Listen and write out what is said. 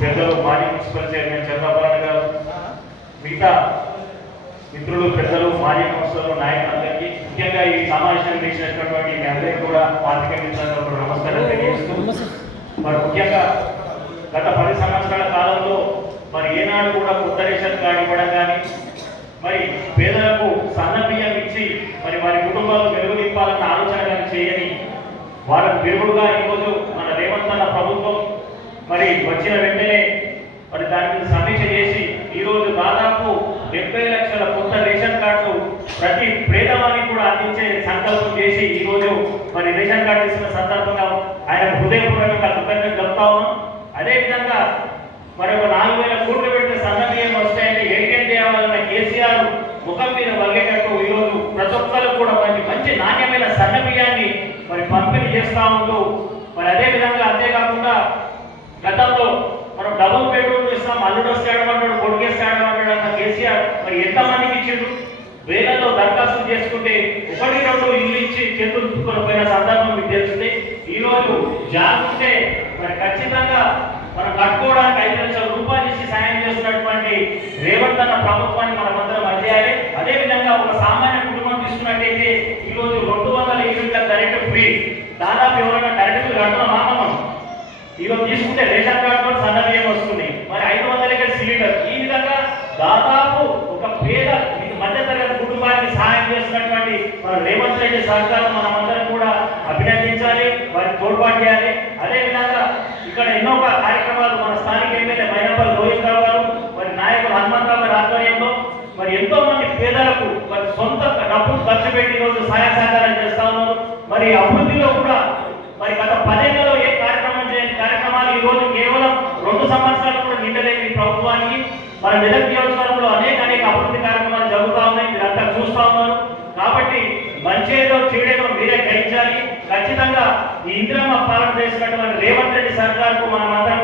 పెద్దలు మాజీ municipal chairman Chandrababu గారు మిగతా మిత్రులు పెద్దలు మాజీ కౌన్సిలర్లు నాయకులందరికీ ముఖ్యంగా ఈ సమావేశాన్ని చేసినటువంటి మీ అందరికీ కూడా పార్టీ మిత్రులకు నమస్కారం తెలియజేస్తూ మరి ముఖ్యంగా గత పది సంవత్సరాల కాలంలో మరి ఏనాడు కూడా కొత్త రేషన్ కార్డు ఇవ్వడం కానీ మరి పేదలకు సన్న బియ్యం ఇచ్చి మరి వారి కుటుంబాలు వెలుగు నింపాలన్న ఆలోచన కానీ చేయని వాళ్ళకు విరుగుడుగా ఈరోజు మన రేవంత్ అన్న ప్రభుత్వం మరి వచ్చిన వెంటనే మరి దాని మీద సమీక్ష చేసి ఈరోజు దాదాపు డెబ్బై లక్షల కొత్త రేషన్ కార్డులు ప్రతి పేదవానికి కూడా అందించే సంకల్పం చేసి ఈరోజు మరి రేషన్ కార్డు ఇస్తున్న సందర్భంగా ఆయన హృదయపూర్వకంగా కృతజ్ఞత చెప్తా ఉన్నాం. అదేవిధంగా మరి ఒక నాలుగు వేల కోట్లు పెట్టిన సన్న వస్తాయంటే వస్తాయని ఏకేం చేయాలన్న కేసీఆర్ ముఖం మీద వల్లేటట్టు ఈరోజు ప్రతి ఒక్కరు కూడా మంచి మంచి నాణ్యమైన సన్న బియ్యాన్ని మరి పంపిణీ చేస్తా ఉంటూ మరి అదే విధంగా గతంలో మనం డబుల్ బెడ్రూమ్ ఇస్తాం అల్లుడు వస్తాడు అంటాడు కొడుకేస్తాడు అంటాడు అన్న కేసీఆర్ మరి ఎంతమందికి ఇచ్చిండు వేలలో దరఖాస్తు చేసుకుంటే ఒకటి రెండు ఇల్లు ఇచ్చి చేతులు తుక్కుని పోయిన సందర్భం మీకు తెలుస్తుంది. ఈ రోజు జాబ్ ఉంటే మరి ఖచ్చితంగా మనం కట్టుకోవడానికి ఐదు లక్షల రూపాయలు ఇచ్చి సాయం చేస్తున్నటువంటి రేవంత్ అన్న ప్రభుత్వాన్ని మనం అందరం అందేయాలి అదే విధంగా ఒక సామాన్య కుటుంబం తీసుకున్నట్టయితే ఈ రోజు రెండు వందల యూనిట్ల కరెంట్ ఫ్రీ. దాదాపు ఎవరైనా కరెంటు బిల్ ఈరోజు తీసుకుంటే రేషన్ కార్డులో సన్న బియ్యం వస్తుంది మరి ఐదు వందలకే సిలిండర్. ఈ విధంగా దాదాపు ఒక పేద మధ్యతరగతి కుటుంబానికి సహాయం చేస్తున్నటువంటి మన రేవంత్ రెడ్డి సహకారం మనమందరం కూడా అభినందించాలి వారికి తోడ్పాటు చేయాలి. అదే విధంగా ఇక్కడ ఎన్నో కార్యక్రమాలు మన స్థానిక ఎమ్మెల్యే మైనపల్లి రోహిత్ రావు గారు మరి నాయకులు హనుమంతరావు గారి ఆధ్వర్యంలో మరి ఎంతో మంది పేదలకు మరి సొంత డబ్బులు ఖర్చు పెట్టి ఈరోజు సహాయ సహకారం చేస్తా ఉన్నారు. మరి అభివృద్ధిలో కూడా మరి గత పదేళ్ళలో ఏ కార్యక్రమం చేయని కార్యక్రమాలు ఈ రోజు కేవలం రెండు సంవత్సరాలు కూడా నిండలేని ఈ ప్రభుత్వానికి మన మెదక్ నియోజకవర్గంలో అనేక అనేక అభివృద్ధి కార్యక్రమాలు జరుగుతూ ఉన్నాయి మీరంతా చూస్తూ ఉన్నారు. కాబట్టి మంచేదో చెడేదో మీరే గ్రహించాలి. ఖచ్చితంగా ఈ ఇందిరమ్మ పాలన చేసినటువంటి రేవంత్ రెడ్డి సర్కార్కు మనం అందరం